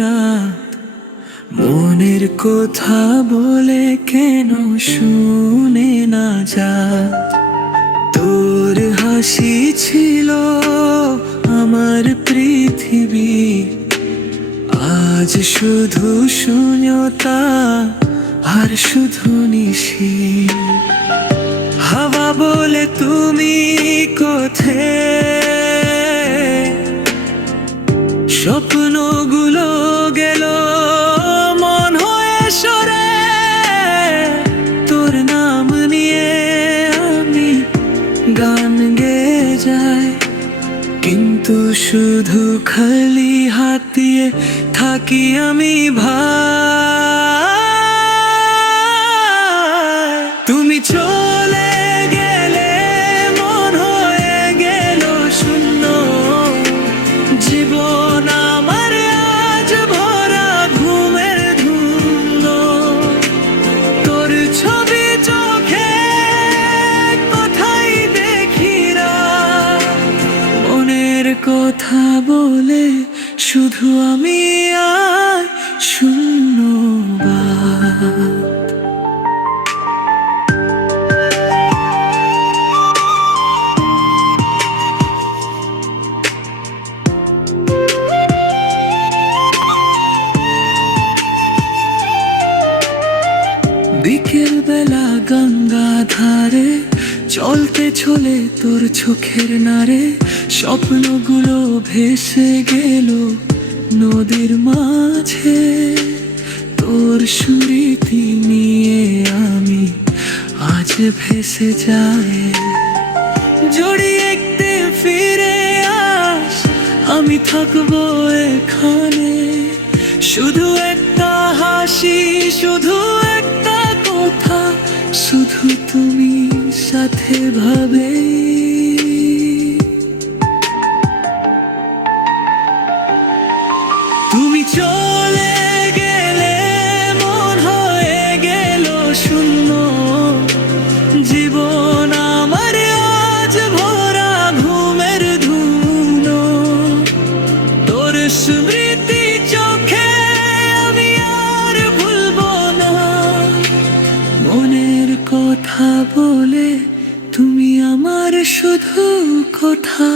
রাত, মনের কথা বলে কেন শুনে না যা। তোর হাসি ছিল আমার পৃথিবী, আজ শুধু শূন্যতা আর শুধু নিশি। হাওয়া বলে তুমি কোথায়, স্বপ্নগুলো গেল মন হয়ে সরে। তোর নাম নিয়ে আমি গান গেয়ে যাই, কিন্তু শুধু খালি হাত দিয়ে থাকি আমি ভাই। তুমি চলে গেলে মন হয়ে গেল শূন্য, জীবন আমার আজ ভরা ঘুমের ধুলো। তোর ছবি চোখে কোথায় দেখি রাত, মনের কথা বলে শুধু আমি আর শূন্যবাদ। বিকেল বেলা গঙ্গা ধারে চলতে চলে তোর চোখের নারে, স্বপ্নগুলো ভেসে গেল নদীর মাঝে। তোর স্মৃতি নিয়ে আমি আজ ভেসে যাই। জড়িয়ে একটু ফিরে আস, আমি থাকবো এখানে। শুধু একটা হাসি, শুধু একটা কথা, শুধু তুমি সাথে ভাবে। তুমি চলে গেলে মন হয়ে গেল শূন্য, জীবন আমার আজ ভরা ঘুমের ধুলো। তোর স্মৃতি চোখে আমি আর ভুলবো না, মনের কথা বলে তুমি আমার শুধু কথা।